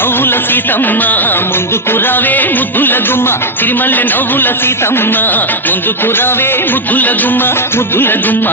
నవ్వుల సీతమ్మ ముందుకు రావే ముద్దుల గుమ్మ సిరిమల్లె నవ్వుల సీతమ్మ ముందుకు రావే ముద్దుల గుమ్మ ముద్దుల గుమ్మ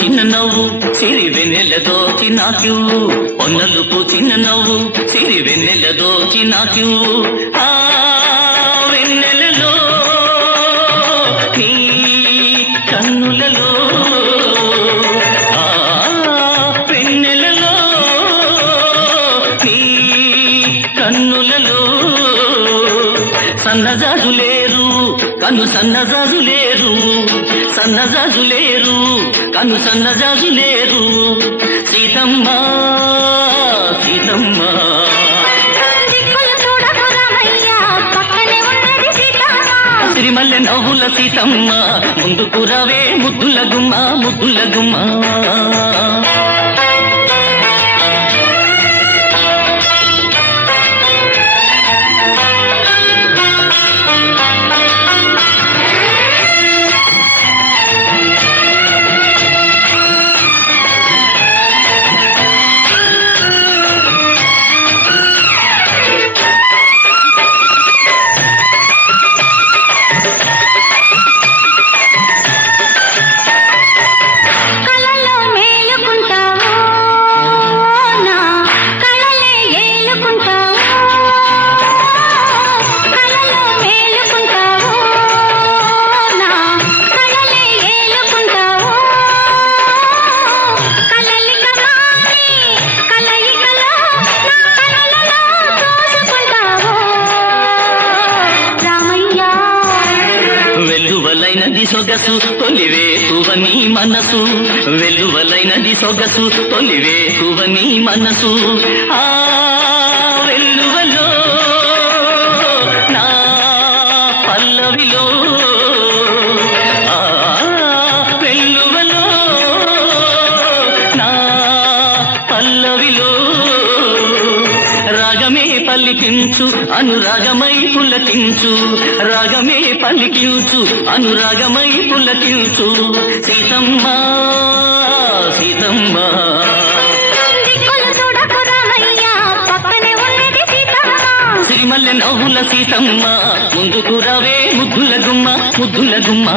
చిన్న నవ్వు సిరి వెన్నెల దోచి నాక్యూ పొన్నలు చిన్న నవ్వు సిరి వెన్నెల దోచి నాక్యూ ఆ వెన్నెలలో నీ కన్నులలో ఆ వెన్నెలలో నీ కన్నులలో సన్నజాజులేరు కను సన్నజాజులేరు సన్నజాజులేరు కను సన్నజాజులేరు సీతమ్మ సీతమ్మ సిరిమల్లె నవ్వుల సీతమ్మ ముందుకు రావే ముద్దుల గుమ్మ ముద్దుల గుమ్మ వెల్లువలైనది సొగసు తొలివేకువని మనసు వెల్లువలైనది సొగసు తొలివేకువని మనసు ఆ వెల్లువలో నా పల్లవిలో ఆ వెల్లువలో నా పల్లవిలో రాగమే పలికించు అనురాగమై పులకించు రాగమే పలికించు అనురాగమై పులకించు సీతమ్మ సీతమ్మ సిరిమల్లె నవ్వుల సీతమ్మ ముందుకు రావే ముద్దుల గుమ్మ ముద్దుల గుమ్మ